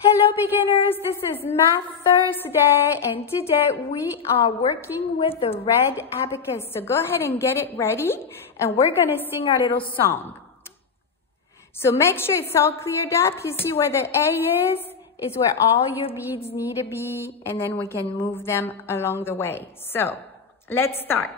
Hello beginners, this is Math Thursday and today we are working with the red abacus. So go ahead and get it ready and we're going to sing our little song. So make sure it's all cleared up. You see where the A is where all your beads need to be, and then we can move them along the way. So let's start.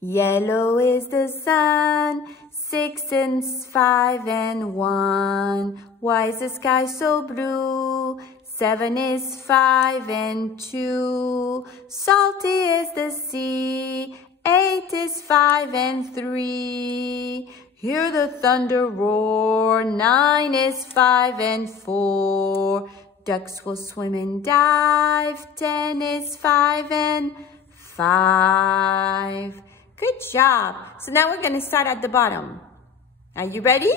Yellow is the sun, 6 and 5 and 1. Why is the sky so blue? 7 is 5 and 2. Salty is the sea, 8 is 5 and 3. Hear the thunder roar, 9 is 5 and 4. Ducks will swim and dive, 10 is 5 and 5. Good job. So now we're going to start at the bottom. Are you ready?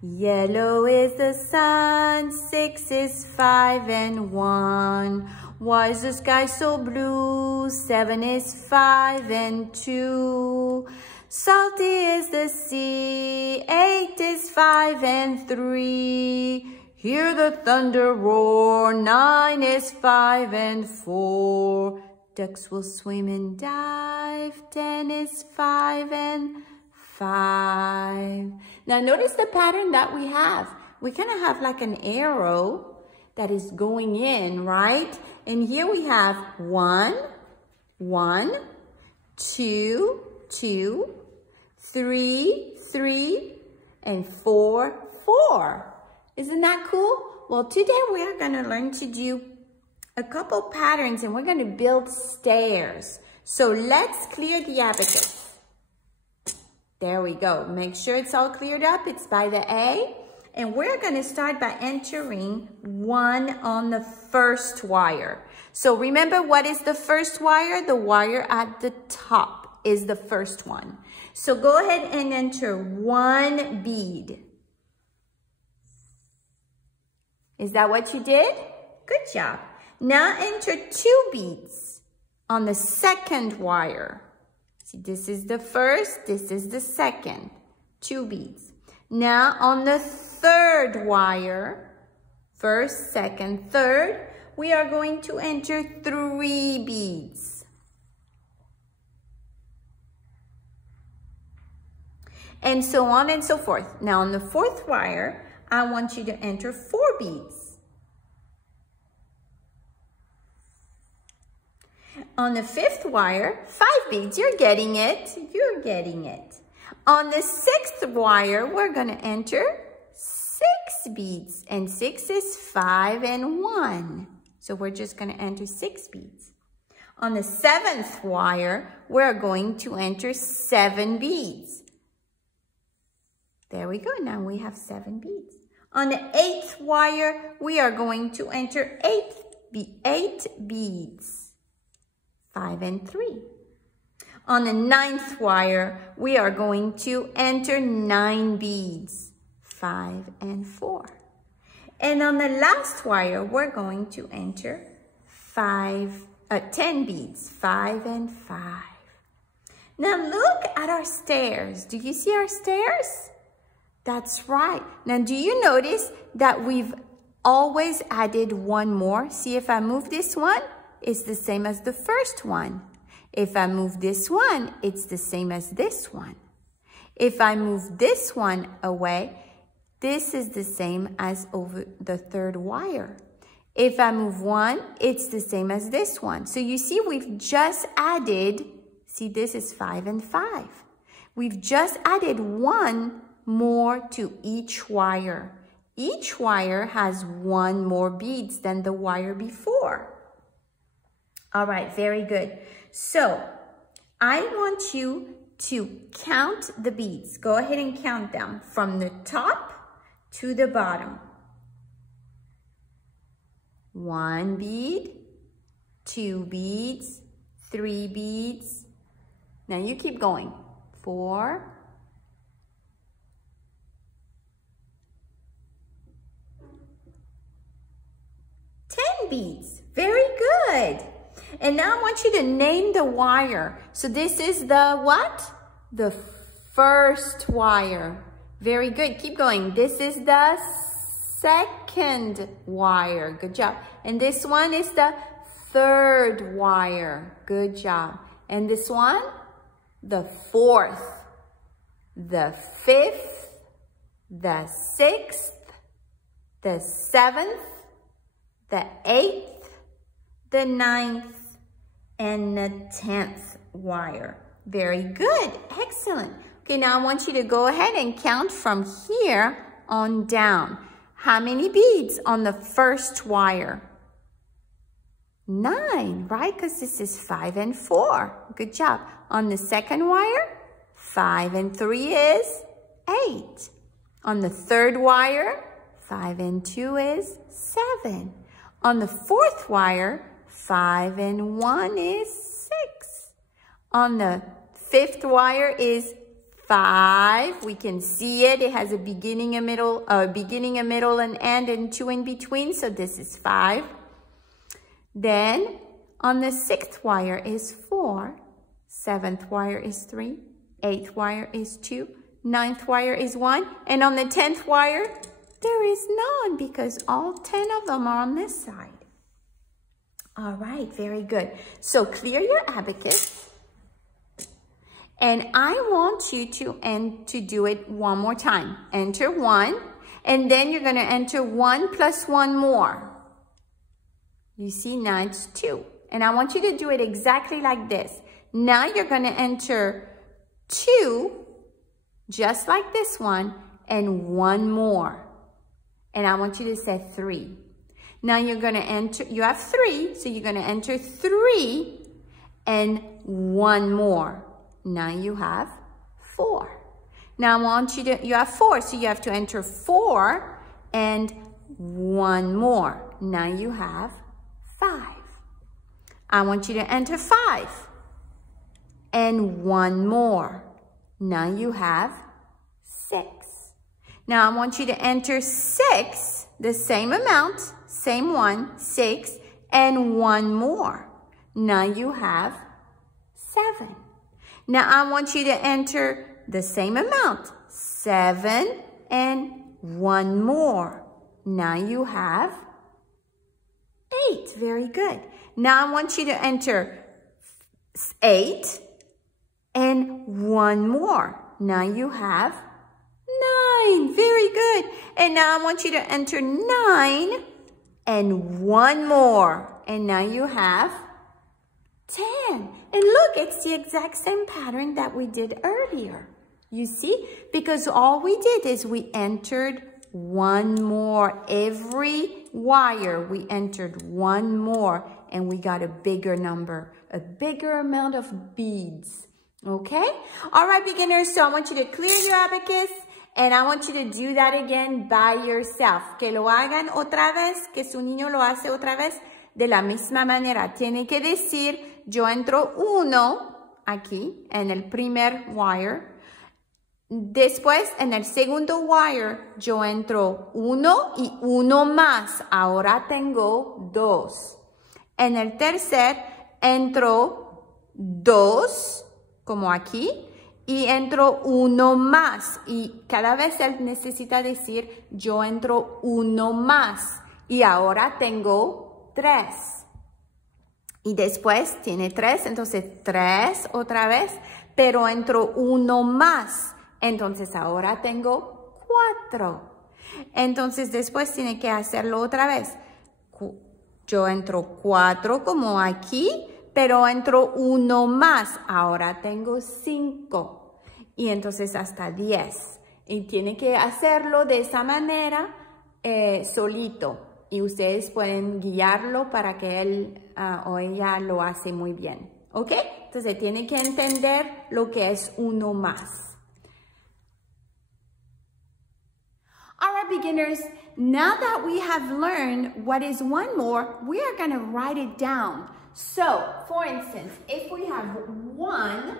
Yellow is the sun, 6 is 5 and 1. Why is the sky so blue? 7 is 5 and 2. Salty is the sea, 8 is 5 and 3. Hear the thunder roar, 9 is 5 and 4. Ducks will swim and dive, 10 is 5 and 5. Now notice the pattern that we have. We kind of have like an arrow that is going in, right? And here we have 1, 1, 2, 2, 3, 3, and 4, 4. Isn't that cool? Well, today we are going to learn to do a couple patterns and we're going to build stairs. So let's clear the abacus. There we go. Make sure it's all cleared up. It's by the A. And we're going to start by entering 1 on the first wire. So remember, what is the first wire? The wire at the top is the first one. So go ahead and enter 1 bead. Is that what you did? Good job. Now enter 2 beads on the second wire. See, this is the first, this is the second. 2 beads. Now on the third wire, first, second, third, we are going to enter 3 beads. And so on and so forth. Now on the fourth wire, I want you to enter 4 beads. On the 5th wire, 5 beads. You're getting it. You're getting it. On the 6th wire, we're going to enter 6 beads. And 6 is 5 and 1. So we're just going to enter 6 beads. On the 7th wire, we're going to enter 7 beads. There we go. Now we have 7 beads. On the 8th wire, we are going to enter 8 beads. 5 and 3. On the 9th wire, we are going to enter 9 beads. 5 and 4. And on the last wire, we're going to enter 10 beads. 5 and 5. Now look at our stairs. Do you see our stairs? That's right. Now do you notice that we've always added 1 more? See, if I move this one, it's the same as the first one. If I move this one, it's the same as this one. If I move this one away, this is the same as over the third wire. If I move one, it's the same as this one. So you see, we've just added, see, this is 5 and 5. We've just added 1 more to each wire. Each wire has 1 more beads than the wire before. All right, very good. So I want you to count the beads. Go ahead and count them from the top to the bottom. 1 bead, 2 beads, 3 beads. Now you keep going. 4, 10 beads. Very good. And now I want you to name the wire. So this is the what? The first wire. Very good. Keep going. This is the second wire. Good job. And this one is the third wire. Good job. And this one, the fourth, the fifth, the sixth, the seventh, the eighth, the ninth, and the 10th wire. Very good. Excellent. Okay, now I want you to go ahead and count from here on down. How many beads on the first wire? 9, right? Because this is 5 and 4. Good job. On the second wire, 5 and 3 is 8. On the third wire, 5 and 2 is 7. On the fourth wire, 5 and 1 is 6. On the fifth wire is 5. We can see it. It has a beginning, a middle, and end, and 2 in between. So this is 5. Then on the sixth wire is 4. Seventh wire is 3. Eighth wire is 2. Ninth wire is 1. And on the 10th wire, there is none because all 10 of them are on this side. All right, very good. So clear your abacus. And I want you to do it one more time. Enter 1, and then you're going to enter 1 plus 1 more. You see, now it's 2. And I want you to do it exactly like this. Now you're going to enter 2, just like this one, and 1 more. And I want you to say 3. Now you're going to enter, you have 3, so you're going to enter 3 and 1 more. Now you have 4. Now I want you to, you have 4, so you have to enter 4 and 1 more. Now you have 5. I want you to enter 5 and 1 more. Now you have 6. Now I want you to enter 6, the same amount, same one, 6, and 1 more. Now you have 7. Now I want you to enter the same amount, 7 and 1 more. Now you have 8. Very good. Now I want you to enter 8 and 1 more. Now you have 9. Very good. And now I want you to enter 9 and 1 more. And now you have 10. And look, it's the exact same pattern that we did earlier. You see? Because all we did is we entered 1 more. Every wire, we entered 1 more. And we got a bigger number, a bigger amount of beads. Okay? All right, beginners. So I want you to clear your abacus. And I want you to do that again by yourself. Que lo hagan otra vez, que su niño lo hace otra vez de la misma manera. Tiene que decir, yo entro 1 aquí en el primer wire. Después, en el segundo wire, yo entro 1 y 1 más. Ahora tengo 2. En el tercer, entro 2, como aquí. Y entro 1 más. Y cada vez él necesita decir, yo entro 1 más. Y ahora tengo 3. Y después tiene 3, entonces 3 otra vez. Pero entro 1 más. Entonces ahora tengo 4. Entonces después tiene que hacerlo otra vez. Yo entro 4 como aquí. Pero entro 1 más. Ahora tengo 5. Y entonces hasta 10. Y tiene que hacerlo de esa manera solito. Y ustedes pueden guiarlo para que él o ella lo hace muy bien. ¿Ok? Entonces tiene que entender lo que es 1 más. All right, beginners. Now that we have learned what is 1 more, we are going to write it down. So, for instance, if we have 1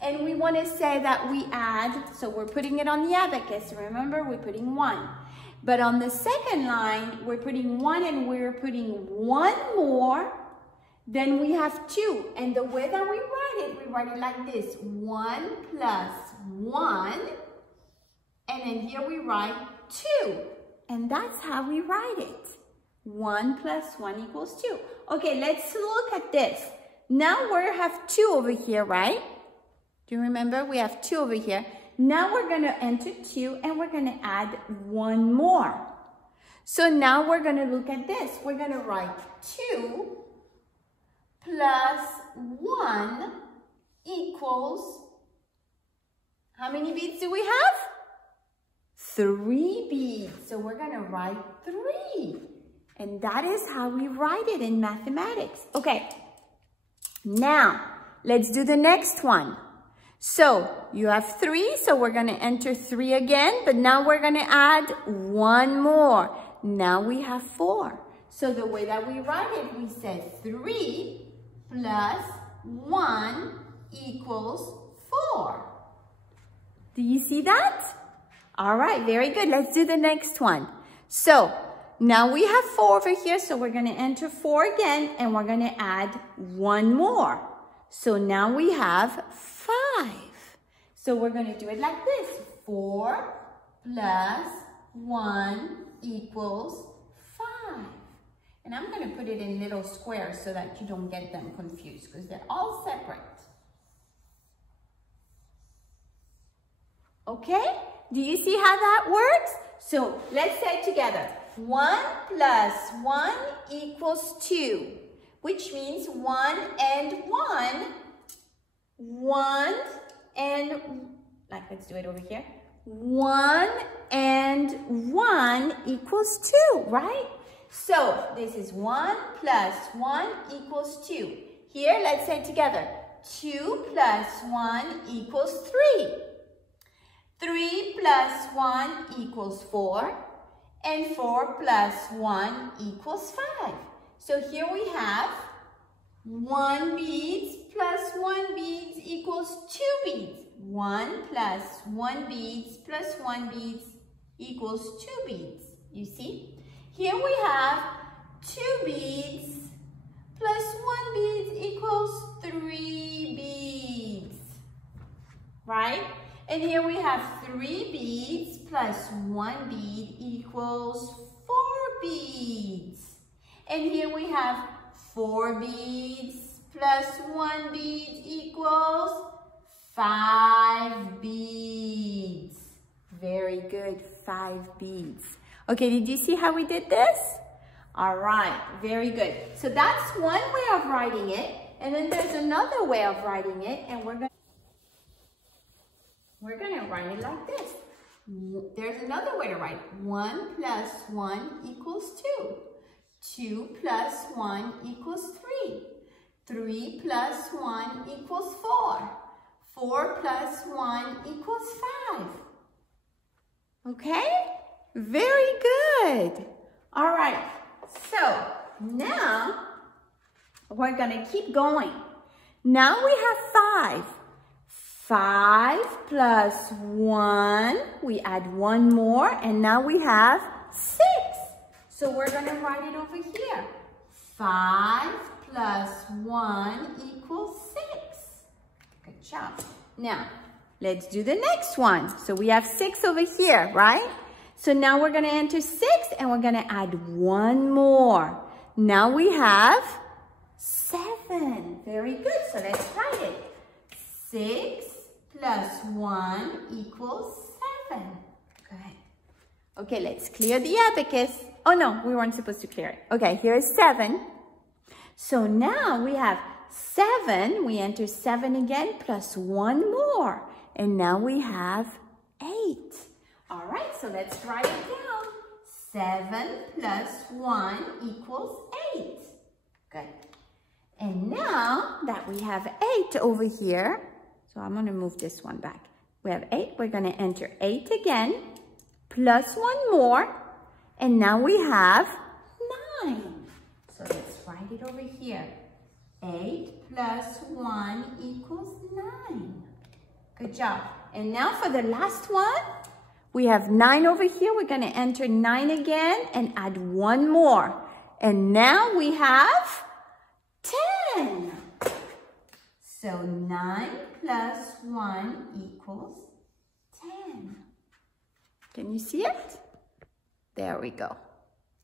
and we want to say that we add, so we're putting it on the abacus, remember we're putting 1. But on the second line, we're putting 1 and we're putting 1 more, then we have 2. And the way that we write it like this, 1 plus 1, and then here we write 2. And that's how we write it. 1 plus 1 equals 2. Okay, let's look at this. Now we have 2 over here, right? Do you remember? We have 2 over here. Now we're going to enter 2 and we're going to add 1 more. So now we're going to look at this. We're going to write 2 plus 1 equals, how many beads do we have? 3 beads. So we're going to write 3. And that is how we write it in mathematics. Okay. Now, let's do the next one. So, you have 3, so we're going to enter 3 again, but now we're going to add 1 more. Now we have 4. So, the way that we write it, we said 3 plus 1 equals 4. Do you see that? All right, very good. Let's do the next one. So, now we have 4 over here, so we're going to enter 4 again, and we're going to add 1 more. So now we have 5. So we're going to do it like this. 4 plus 1 equals 5. And I'm going to put it in little squares so that you don't get them confused because they're all separate. Okay? Do you see how that works? So let's say it together. 1 plus 1 equals 2, which means 1 and 1, 1 and, let's do it over here. 1 and 1 equals 2, right? So this is 1 plus 1 equals 2. Here, let's say it together. 2 plus 1 equals 3. 3 plus 1 equals 4. And 4 plus 1 equals 5. So here we have 1 beads plus 1 beads equals 2 beads. 1 plus 1 beads plus 1 beads equals 2 beads. You see? Here we have 2 beads plus 1 beads equals 3 beads. Right? And here we have 3 beads plus 1 bead equals 4 beads. And here we have 4 beads plus 1 bead equals 5 beads. Very good, 5 beads. Okay, did you see how we did this? All right, very good. So that's one way of writing it. And then there's another way of writing it, and we're going to write it like this. There's another way to write. 1 plus 1 equals 2. 2 plus 1 equals 3. 3 plus 1 equals 4. 4 plus 1 equals 5. Okay? Very good. All right. So now we're going to keep going. Now we have 5. 5 plus 1, we add 1 more, and now we have 6. So we're going to write it over here. 5 plus 1 equals 6. Good job. Now, let's do the next one. So we have 6 over here, right? So now we're going to enter 6, and we're going to add 1 more. Now we have 7. Very good. So let's write it. 6 plus 1 equals 7. Good. Okay, let's clear the abacus. Oh no, we weren't supposed to clear it. Okay, here is 7. So now we have 7. We enter 7 again plus 1 more. And now we have 8. All right, so let's write it down. 7 plus 1 equals 8. Good. And now that we have 8 over here, so I'm going to move this one back. We have 8. We're going to enter 8 again, plus 1 more, and now we have 9. So let's write it over here. 8 plus 1 equals 9. Good job. And now for the last one, we have 9 over here. We're going to enter 9 again and add 1 more. And now we have 10. So 9 plus 1 equals 10. Can you see it? There we go.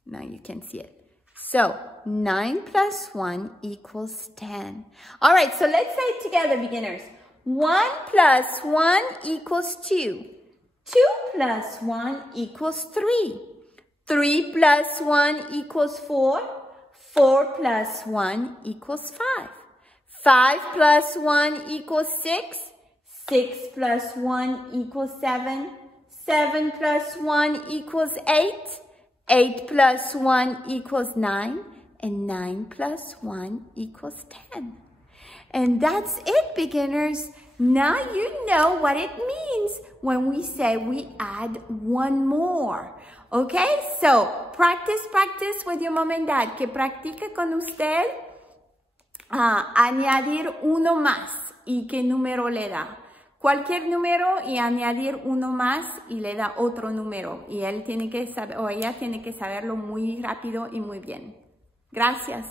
Now you can see it. So 9 plus 1 equals 10. All right, so let's say it together, beginners. 1 plus 1 equals 2. 2 plus 1 equals 3. 3 plus 1 equals 4. 4 plus 1 equals 5. 5 plus 1 equals 6. 6 plus 1 equals 7. 7 plus 1 equals 8. 8 plus 1 equals 9. And 9 plus 1 equals 10. And that's it, beginners. Now you know what it means when we say we add one more. Okay, so practice with your mom and dad. Que practique con usted añadir uno más. ¿Y qué número le da? Cualquier número y añadir uno más y le da otro número. Y él tiene que saber, o ella tiene que saberlo muy rápido y muy bien. Gracias.